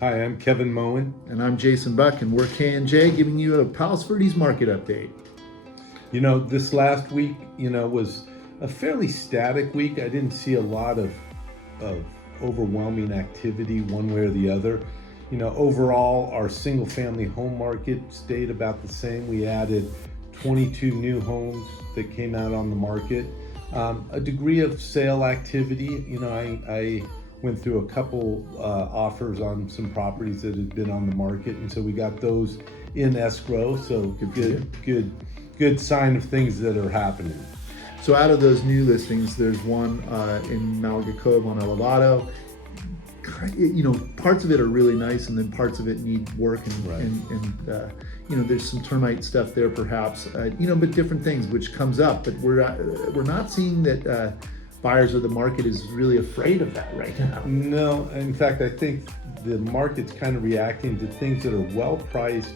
Hi, I'm Kevin Moen. And I'm Jason Buck, and we're K&J giving you a Palos Verdes market update. This last week, was a fairly static week. I didn't see a lot of overwhelming activity one way or the other. Overall, our single family home market stayed about the same. We added 22 new homes that came out on the market. A degree of sale activity. I went through a couple offers on some properties that had been on the market, and so we got those in escrow. So good sign of things that are happening. So out of those new listings, there's one in Malaga Cove on Elevado. Parts of it are really nice, and then parts of it need work, and there's some termite stuff there, perhaps. But different things which comes up. But we're not seeing that buyers or the market is really afraid of that right now. No, in fact, I think the market's kind of reacting to things that are well priced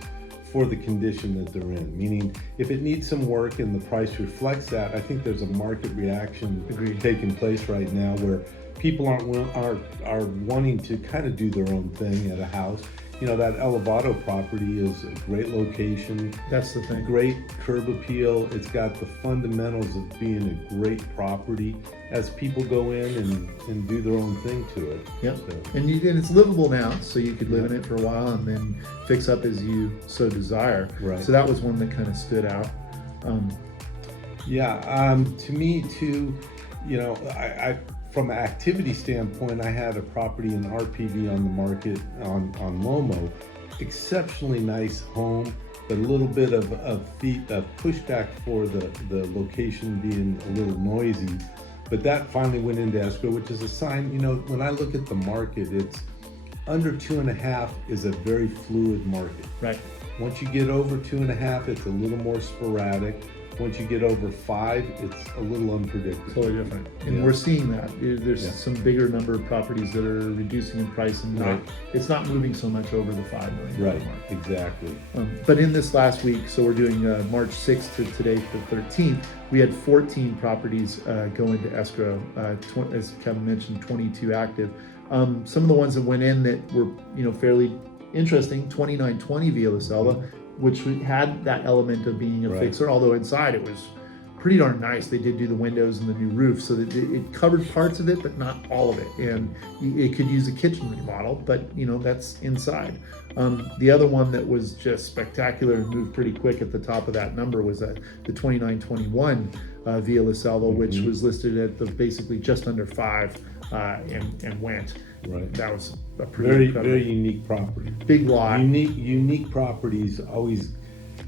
for the condition that they're in. Meaning, if it needs some work and the price reflects that, I think there's a market reaction taking place right now where people are wanting to kind of do their own thing at a house. That Elevado property is a great location. That's the thing. Great curb appeal. It's got the fundamentals of being a great property as people go in and do their own thing to it. Yep. And it's livable now, so you could live in it for a while and then fix up as you so desire. Right. So that was one that kind of stood out. To me too, I from an activity standpoint, I had a property in RPV on the market on Lomo. Exceptionally nice home, but a little bit of pushback for the location being a little noisy. But that finally went into escrow, which is a sign, when I look at the market, it's under 2.5 is a very fluid market. Right. Once you get over 2.5, it's a little more sporadic. Once you get over 5, it's a little unpredictable. Totally different. And we're seeing that. There's some bigger number of properties that are reducing in price and it's not moving so much over the $5 million mark. Exactly. But in this last week, so we're doing March 6th to today, the 13th, we had 14 properties go into escrow. As Kevin mentioned, 22 active. Some of the ones that went in that were fairly interesting, 2920 Via la Selva, which had that element of being a fixer, although inside it was pretty darn nice. They did do the windows and the new roof, so that it covered parts of it, but not all of it. And it could use a kitchen remodel, but that's inside. The other one that was just spectacular and moved pretty quick at the top of that number was the 2921 Via la Selva, which was listed at basically just under 5 and went. Right. That was a pretty very unique property. Big lot. Unique properties always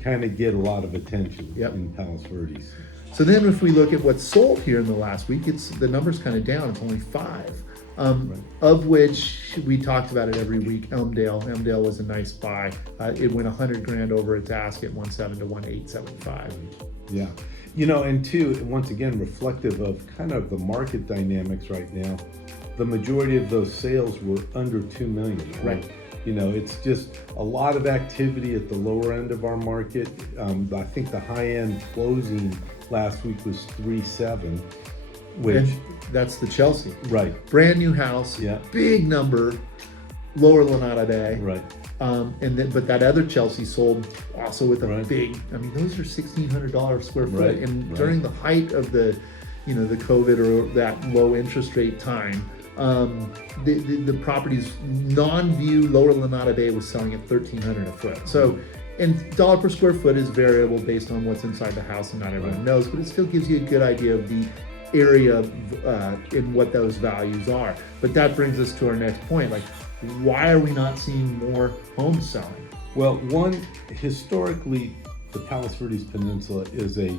kind of get a lot of attention in Palos Verdes. So then if we look at what's sold here in the last week, the number's kind of down. It's only 5. Of which we talked about it every week. Elmdale was a nice buy. It went $100,000 over its ask at 1.7 to 1.875. Yeah. And two, once again, reflective of kind of the market dynamics right now. The majority of those sales were under $2 million. Right. It's just a lot of activity at the lower end of our market. I think the high end closing last week was 3.7, which and that's the Chelsea. Right. Brand new house. Yeah. Big number. Lower Lunada Bay. Right. But that other Chelsea sold also with a big. I mean, those are $1,600 square foot, and during the height of the COVID or that low interest rate time. The property's non-view Lower Lunada Bay was selling at $1,300 a foot. So, and dollar per square foot is variable based on what's inside the house, and not everyone knows, but it still gives you a good idea of the area in what those values are. But that brings us to our next point. Like, why are we not seeing more homes selling? Well, historically, the Palos Verdes Peninsula is a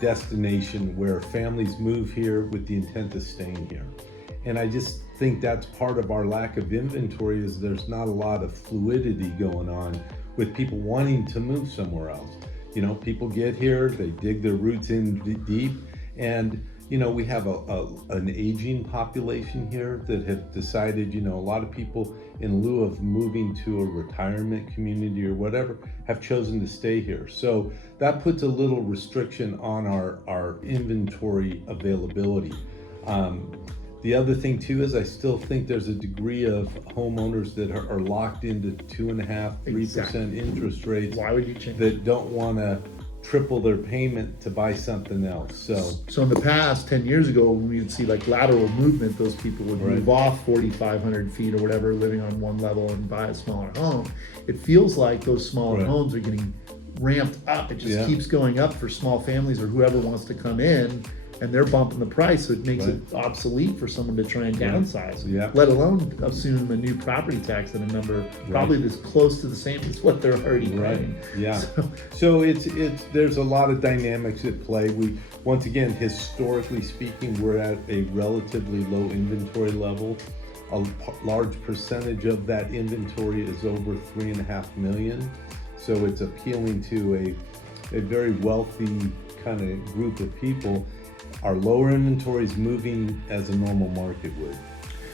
destination where families move here with the intent of staying here. And I just think that's part of our lack of inventory is there's not a lot of fluidity going on with people wanting to move somewhere else. People get here, they dig their roots in deep, and we have an aging population here that have decided, a lot of people in lieu of moving to a retirement community or whatever have chosen to stay here. So that puts a little restriction on our inventory availability. The other thing too is I still think there's a degree of homeowners that are locked into 2.5%, 3% interest rates. Why would you change that don't want to triple their payment to buy something else? So in the past, 10 years ago, when we would see like lateral movement, those people would move off 4,500 feet or whatever, living on one level and buy a smaller home. It feels like those smaller homes are getting ramped up. It just keeps going up for small families or whoever wants to come in, and they're bumping the price, so it makes it obsolete for someone to try and downsize, let alone assume a new property tax at a number probably that's close to the same as what they're already paying. So it's there's a lot of dynamics at play. We, once again, historically speaking, we're at a relatively low inventory level. A large percentage of that inventory is over 3.5 million. So it's appealing to a very wealthy kind of group of people. Our lower inventory is moving as a normal market would.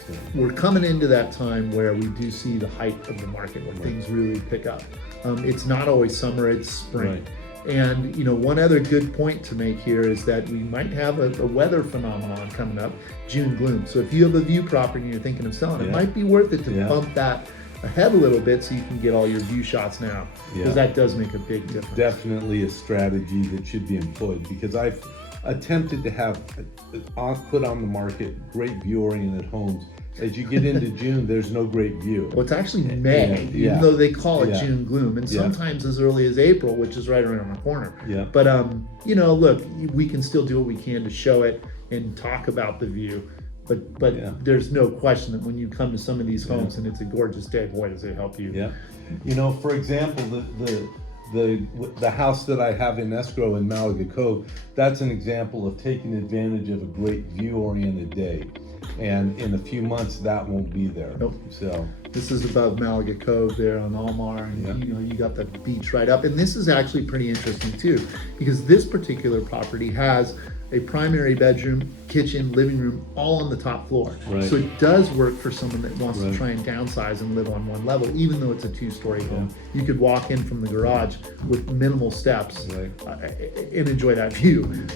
So. We're coming into that time where we do see the height of the market, where things really pick up. It's not always summer, it's spring. And one other good point to make here is that we might have a weather phenomenon coming up, June gloom. So if you have a view property and you're thinking of selling, it might be worth it to bump that ahead a little bit so you can get all your view shots now, because that does make a big difference. Definitely a strategy that should be employed, because I've attempted to have put on the market great view-oriented homes. As you get into June, there's no great view. Well, it's actually May, even though they call it June gloom, and sometimes as early as April, which is right around the corner. But look, we can still do what we can to show it and talk about the view. But there's no question that when you come to some of these homes and it's a gorgeous day, boy, does it help you. For example, the house that I have in escrow in Malaga Cove, that's an example of taking advantage of a great view-oriented day. And in a few months, that won't be there. So this is above Malaga Cove there on Almar, and you got the beach right up. And this is actually pretty interesting too, because this particular property has a primary bedroom, kitchen, living room, all on the top floor. So it does work for someone that wants to try and downsize and live on one level, even though it's a 2-story home. You could walk in from the garage with minimal steps and enjoy that view.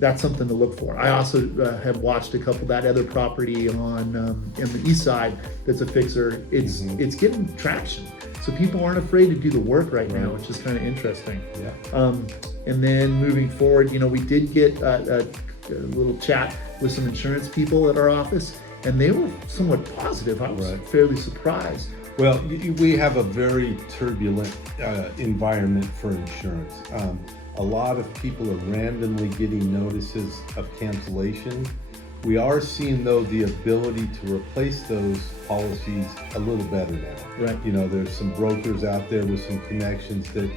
That's something to look for. I also have watched a couple, that other property on in the east side that's a fixer. It's getting traction. So people aren't afraid to do the work right now, which is kind of interesting. And then moving forward, we did get a little chat with some insurance people at our office, and they were somewhat positive. I was fairly surprised. Well, we have a very turbulent environment for insurance. A lot of people are randomly getting notices of cancellation. We are seeing, though, the ability to replace those policies a little better now. There's some brokers out there with some connections that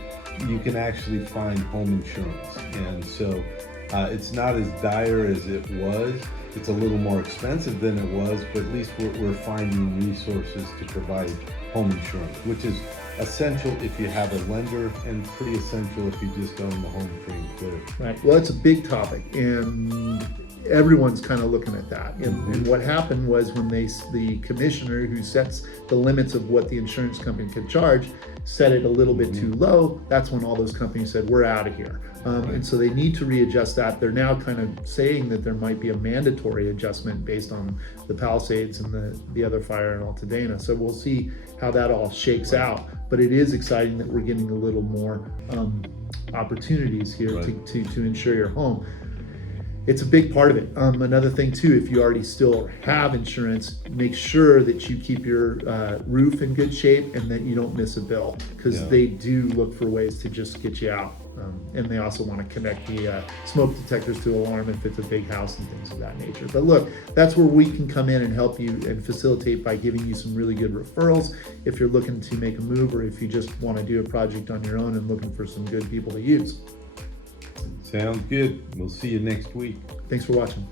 you can actually find home insurance. And so it's not as dire as it was. It's a little more expensive than it was, but at least we're finding resources to provide home insurance, which is essential if you have a lender, and pretty essential if you just own the home free and clear. Well, it's a big topic, and everyone's kind of looking at that. And what happened was when the commissioner who sets the limits of what the insurance company could charge set it a little bit too low, that's when all those companies said, we're out of here. And so they need to readjust that. They're now kind of saying that there might be a mandatory adjustment based on the Palisades and the other fire in Altadena. So we'll see how that all shakes out. But it is exciting that we're getting a little more opportunities here to insure your home. It's a big part of it. Another thing too, if you already still have insurance, make sure that you keep your roof in good shape and that you don't miss a bill, because they do look for ways to just get you out. And they also want to connect the smoke detectors to alarm if it's a big house and things of that nature. But look, that's where we can come in and help you and facilitate by giving you some really good referrals if you're looking to make a move, or if you just want to do a project on your own and looking for some good people to use. Sounds good. We'll see you next week. Thanks for watching.